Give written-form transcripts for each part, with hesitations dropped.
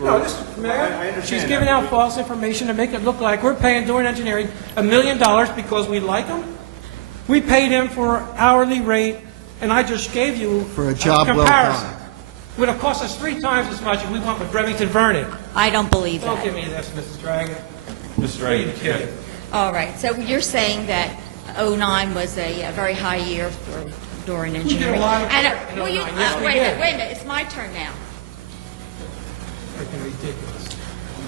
No, this, Mayor, she's giving out false information to make it look like we're paying Doran Engineering $1 million because we like them. We paid him for hourly rate, and I just gave you For a job well comparison. done. Would have cost us 3 times as much if we went with Remington Vernon. I don't believe Don't that. give me this, Mrs. Dragon. Mrs. Dragon. Are you kidding? All right, so you're saying that #09 was a very high year for Doran did a Engineering? lot of And, work in will you- 09. Yes, we wait a did. minute, wait a minute, it's my turn now. Freaking ridiculous.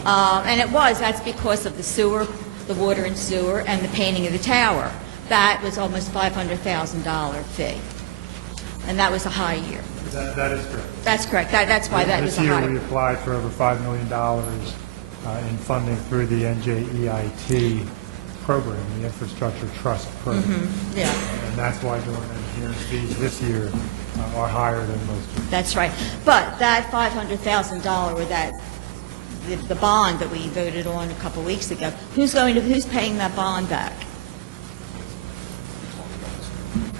And it was, that's because of the sewer, the water and sewer, and the painting of the tower. That was almost $500,000 fee. And that was a high year. That is correct. That's correct. That's why that was a This high. year, we applied for over $5 million in funding through the NJEIT program, the Infrastructure Trust Program. Yeah, And that's why Doran Engineering fees this year are higher than most years. that's right. But that $500,000, or that, the bond that we voted on a couple weeks ago, who's paying that bond back?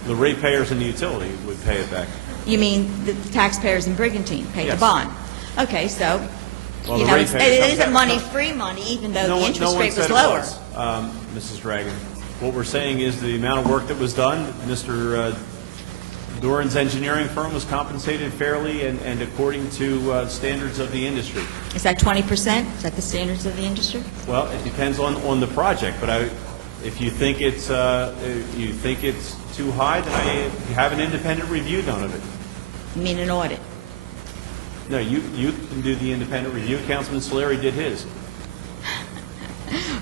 The ratepayers and the utility would pay it back. You mean the taxpayers in Brigantine paid the Yes. bond? Okay, so, Well, you the know, ratepayers it comes isn't out- money-free money, even though No the one- interest no one rate was said it lower. was, Mrs. Dragon. What we're saying is the amount of work that was done, Mr. Doran's engineering firm was compensated fairly and according to standards of the industry. Is that 20%? Is that the standards of the industry? Well, it depends on the project, but if you think it's too high, then you have an independent review done of it. You mean an audit? No, you can do the independent review. Councilman Solari did his.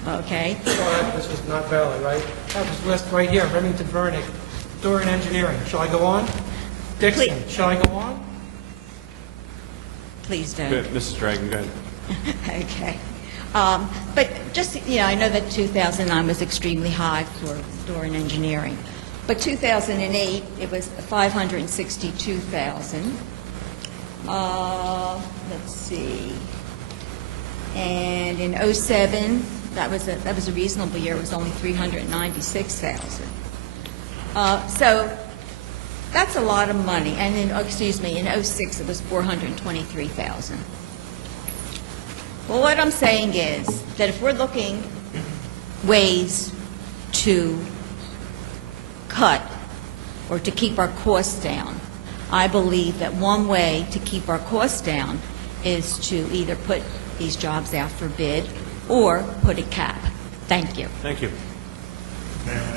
Okay. Well, this is not valid, right? That was listed right here, Remington Vernon, Doran Engineering. Shall I go on? Dixon, Please. shall I go on? Please don't. Good, Mrs. Dragon, go ahead. Okay. But just, I know that 2009 was extremely high for Doran Engineering. But 2008, it was $562,000. Let's see. And in '07, that was a reasonable year. It was only $396,000. So that's a lot of money. And in '06, it was $423,000. Well, what I'm saying is that if we're looking ways to cut or to keep our costs down, I believe that one way to keep our costs down is to either put these jobs out for bid or put a cap. Thank you. Thank you.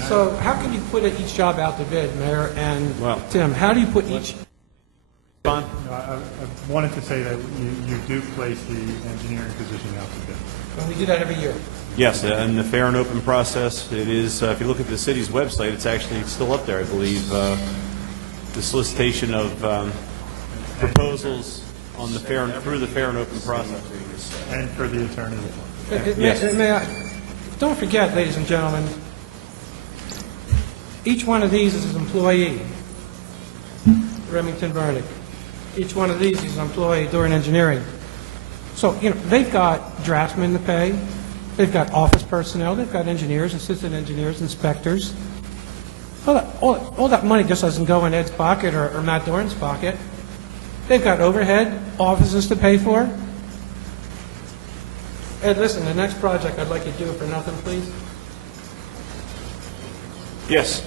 So how can you put each job out to bid, Mayor and Well- Tim? How do you put each? Don? I wanted to say that you do place the engineering position out to bid. And we do that every year. Yes, in the fair and open process, it is, if you look at the city's website, it's actually still up there, I believe, the solicitation of proposals on the fair, through the fair and open process. And for the attorney. Yes. May I, don't forget, ladies and gentlemen, each one of these is an employee, Remington Vernon. Each one of these is an employee, Doran Engineering. So, they've got draftsmen to pay, they've got office personnel, they've got engineers, assistant engineers, inspectors. All that money just doesn't go in Ed's pocket or Matt Doran's pocket. They've got overhead, offices to pay for. Ed, listen, the next project, I'd like you to do it for nothing, please. Yes,